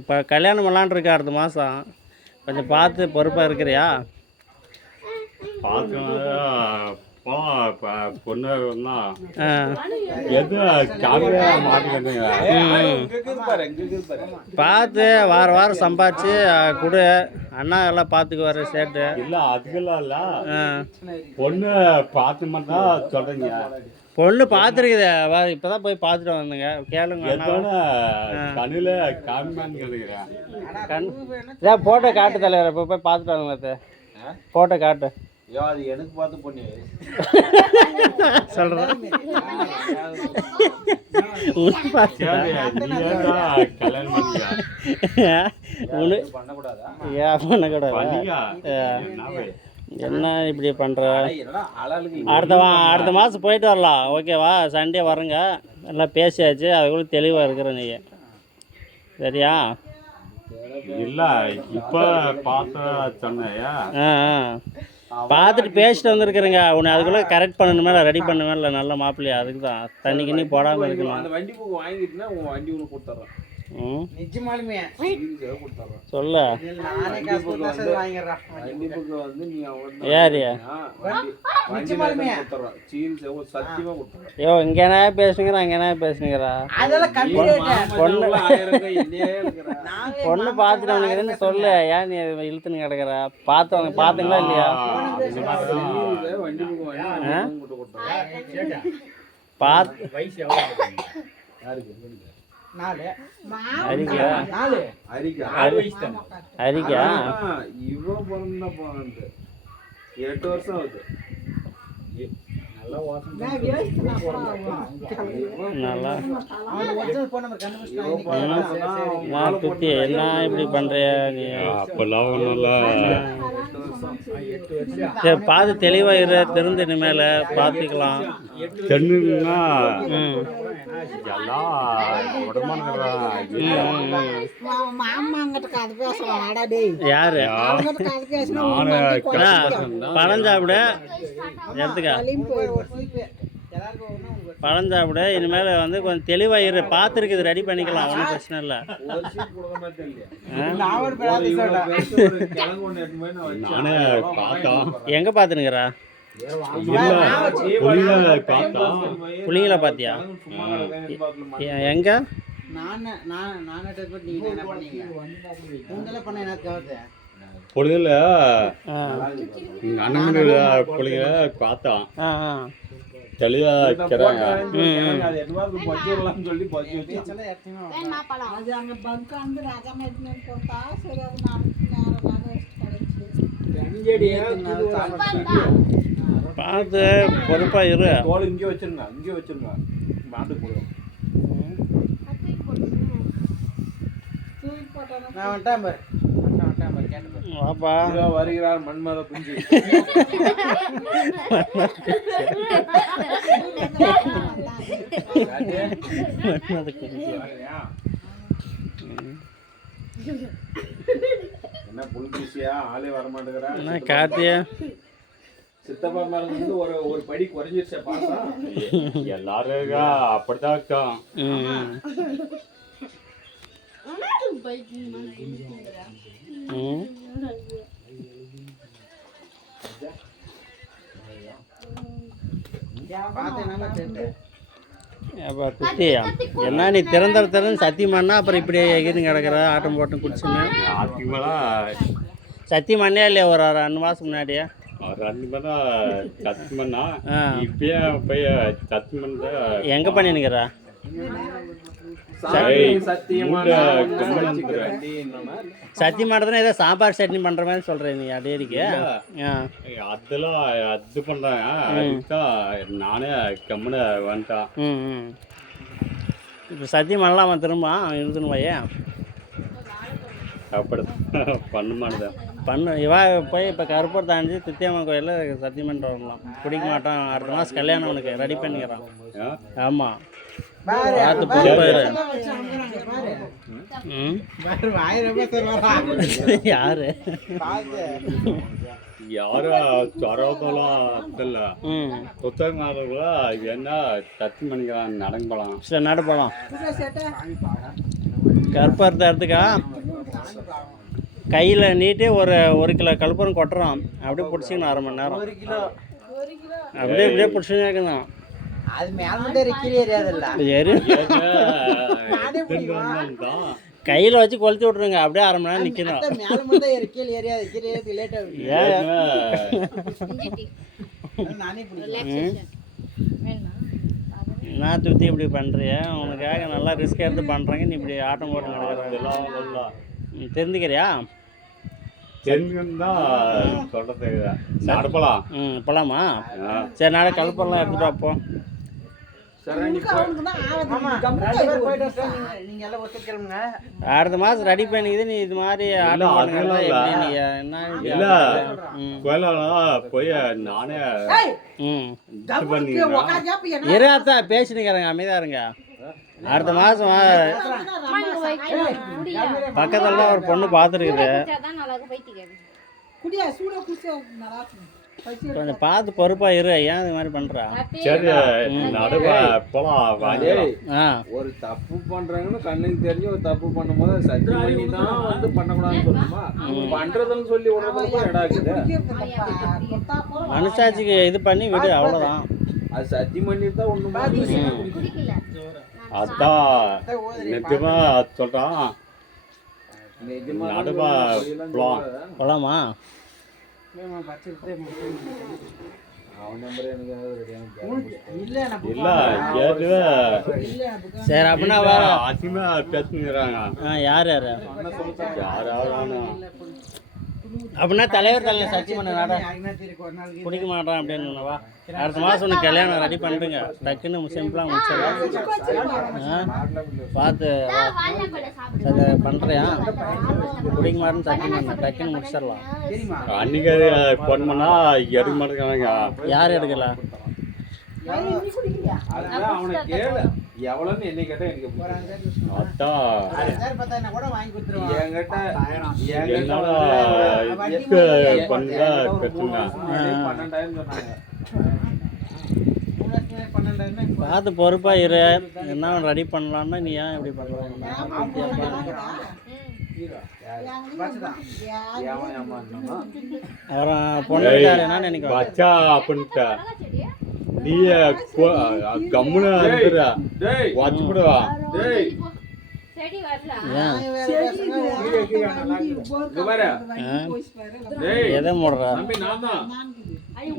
இப்போ கல்யாணம் பண்ணலான்னு இருக்கா அடுத்த மாதம். கொஞ்சம் பார்த்து பொறுப்பாக இருக்கிறியா? பார்த்து பொண்ணு எது மாட்டிக்கிட்டீங்க. பார்த்து வாரம் வாரம் சம்பாதிச்சு கொடு. அண்ணா எல்லாம் பார்த்துக்குவாரு சேட்டு. இல்லை அதுக்கெல்லாம் இல்லை, பொண்ணு பார்த்து மட்டும் சொல்கிறீங்க. பொண்ணு பார்த்துருக்குது, இப்போ தான் போய் பார்த்துட்டு வந்தேங்க. கேளுங்க கண்ணில் காமிமான்னு கேட்குறேன். இதான் ஃபோட்டோ காட்டு தலைவர், இப்போ போய் பார்த்துட்டு வாங்க. ஃபோட்டோ காட்டு. அது எனக்கு பார்த்து பொண்ணு சொல்கிறேன். என்ன இப்படி பண்ணுற? அடுத்த மாதம் போயிட்டு வரலாம், ஓகேவா? சண்டே வரங்க, எல்லாம் பேசியாச்சு. அதுக்குள்ள தெளிவாக இருக்கிற நீ, சரியா? இல்லை இப்போ பார்த்து சொன்னையா? பார்த்துட்டு பேசிட்டு வந்துருக்குறேங்க. உன்னை அதுக்குள்ளே கரெக்ட் பண்ணணுமே, ரெடி பண்ணுமே. இல்லை நல்ல மாப்பிள்ளையா, அதுக்கு தான் தண்ணி கிண்ணி போடாமல் இருக்கணும். அந்த வண்டி புக்கு வாங்கிட்டுனா உன் வண்டி ஒன்று கொடுத்துட்றேன். சொல்ல யோ இங்கேனா பேசுங்கிறா, அங்கேனா பேசுங்கிறா. பொண்ணு பார்த்துட்டு அவனுக்கு சொல்லு. ஏன் நீ இழுத்துன்னு கிடக்குற? பார்த்துங்களா இல்லையா? அரிக்கா இவ பிறந்த 8 வருஷம் ஆகுது. என்ன இப்படி பண்றிய நீ? அப்பெல்லாம் ஒன்றும் இல்லை, சரி பார்த்து தெளிவாக இரு. தெரிஞ்ச இனிமேல் பார்த்துக்கலாம். தெரிஞ்சுன்னா எல்லாம் யாரு பழம் சாப்பிட எடுத்துக்கா, பழம் சாப்பிட. இனிமேல் வந்து கொஞ்சம் தெளிவாக இரு. பார்த்துருக்குது, ரெடி பண்ணிக்கலாம், ஒன்றும் பிரச்சனை இல்லை. எங்கே பார்த்துனுக்குறா? புள்ளிங்களா பார்த்தியா? எங்க பொழுதுல அண்ணன் பிள்ளைங்க பார்த்தான், தெளிவா இருக்கிறாங்க. பார்த்து பொறுப்பா இரு. இங்கே வச்சிருங்க மாட்டு போடுவோம். வருகிறார் மன்மத குஞ்சு. என்ன புல்பிசியா ஆளே வரமாட்டேங்கிறா? கார்த்தியா சித்தப்பா மேல இருந்து ஒரு படி குறைஞ்சிருச்சா? பார்த்தா எல்லாரும் அப்படித்தான் இருக்கும். என்ன நீ திறந்து சத்தியமானா அப்புறம் இப்படி எகிருந்து கிடக்குற? ஆட்டம் போட்டும் குடிச்சுன்னு சத்தியமானே இல்லையா? ஒரு 2 மாதம் முன்னாடியே 2 மணி சத்தியமண்ணா. இப்பயே போய் சத்தியமன் எங்கே பண்ணினுக்கிறா? சத்தியமானதுன்னா ஏதோ சாம்பார் சட்னி பண்ற மாதிரி சொல்றேன் நீ அடிக்கடிக்கு. அதெல்லாம் அது பண்றாங்க, நானே கம்முன்னு வந்துட்டான். இப்போ சத்தியம் பண்ணலாமா திரும்ப? இருந்துன்னு பையன் அப்படிதான் பண்ண பண்ணு. இவா போய் இப்போ கருப்பூர் தாண்டி தித்தியம்மன் கோயிலில் சத்தியம் பண்ணிட்டு வரலாம். பிடிக்க மாட்டான். அடுத்த மாதம் கல்யாணம் உனக்கு ரெடி பண்ணிக்கிறான். ஆமாம் பார்த்து போயிரு. யாரு யாரும் சொரவெல்லாம் இல்லை, புத்தகங்களா என்ன சத்தி பண்ணிக்கிறான். நடங்கலாம் சரி நடப்பலாம். கருப்பு அறுத்துக்கா கையில் நீட்டி ஒரு கிலோ கற்பூரம் கொட்டுறோம். அப்படியே பிடிச்சிக்கணும் 1/2 மணி நேரம். அப்படியே இப்படியே பிடிச்சிங்க இருக்கணும். அது மேல மட்டும் கீழே ஏறியாதில்ல. சரி கையில் வச்சு கொளுத்தி விட்ருங்க. அப்படியே 1/2 மணி நேரம் நிற்கணும். மேல மட்டும் கீழே ஏறியாது. கீழே ஏறி லேட் ஆகுது. ஏன் நானே பிடிக்கிறேன். நான் சுற்றி இப்படி பண்ணுறிய உனக்காக நல்லா ரிஸ்க் எடுத்து பண்ணுறாங்க. நீ இப்படி ஆட்டம் போட்டு நடக்கிற தெரிஞ்சுக்கிறியா? தெரிஞ்சுன்னா சொல்கிறது நடப்பலாம். போலாமா? சரி நாளை கலப்பெல்லாம் எடுத்துட்டு அப்போ நீங்க எல்லாம் ஒத்து கிளம்புங்க. அடுத்த மாதம் ரெடி பண்ணிக்குது. நீ இது மாதிரி ஆட்டம் பண்ணுங்க. எப்படி நீ என்ன இல்லை கோயிலாம் போய் நானே பண்ணி இராத்தா பேசினுக்கிறேங்க. அமைதியாக இருங்க. அடுத்த மாதம் பக்கத்துல ஒரு பொண்ணு பார்த்துருக்குது. கொஞ்சம் பார்த்து பொறுப்பாக இரு. ஏன் இது மாதிரி பண்ணுறா? சரி நடுவா போலாம் வாங்கிக்கலாம். ஒரு தப்பு பண்றாங்கன்னு கண்ணுக்கு தெரிஞ்சு ஒரு தப்பு பண்ணும்போது சத்தியம் பண்ணி தான் வந்து பண்ணக்கூடாதுன்னு சொல்லுமா? பண்றதுன்னு சொல்லி விடுறதுக்கு இடம் இருக்குது. மனசாட்சிக்கு இது பண்ணி விடு, அவ்வளோதான். அது சத்தியம் பண்ணிட்டு தான் ஒன்றும் அதான் நிஜமா சொல்கிறான். நடுவா போலாம் போலாமா? அவன் நம்பர் எனக்கு இல்லை ஏற்கனவே சரி அப்படின்னா வேற அதிகமாக பேசுங்கிறாங்க. யார் யார் யாராவது அப்படின்னா தலைவர் தலையில் சர்ச்சை பண்ண குடிக்க மாட்டான் அப்படின்னு சொன்னவா. அடுத்த மாதம் உனக்கு கல்யாணம் ரெடி பண்ணுறீங்க. டக்குன்னு சிம்பிளாக முடிச்சிடலாம். பார்த்து அதை பண்ணுறியா? குடிக்க மாட்டேன்னு சர்ச்சை பண்ண டக்குன்னு முடிச்சிடலாம். அன்றைக்கி ஃபோன் பண்ணால் எடுக்க மாட்டேங்கிறாங்க. யார் எடுக்கல? அவனை கேளு எவ்வளோன்னு என்னை கேட்டால் எனக்கு கூட வாங்கி கொடுத்துருவாங்க. என்கிட்ட பண்ணா பிரச்சனை 12,000 சொன்னாங்க. பார்த்து பொறுப்பாக இரு. என்ன ரெடி பண்ணலான்னா நீ ஏன் இப்படி பண்ணுறாங்க? அப்புறம் பொண்ணு என்ன நினைக்கிறேன் பச்சா அப்படின்ட்டா நீ கம்முன்னு வச்சு விடுவா. எதை மூடுறா?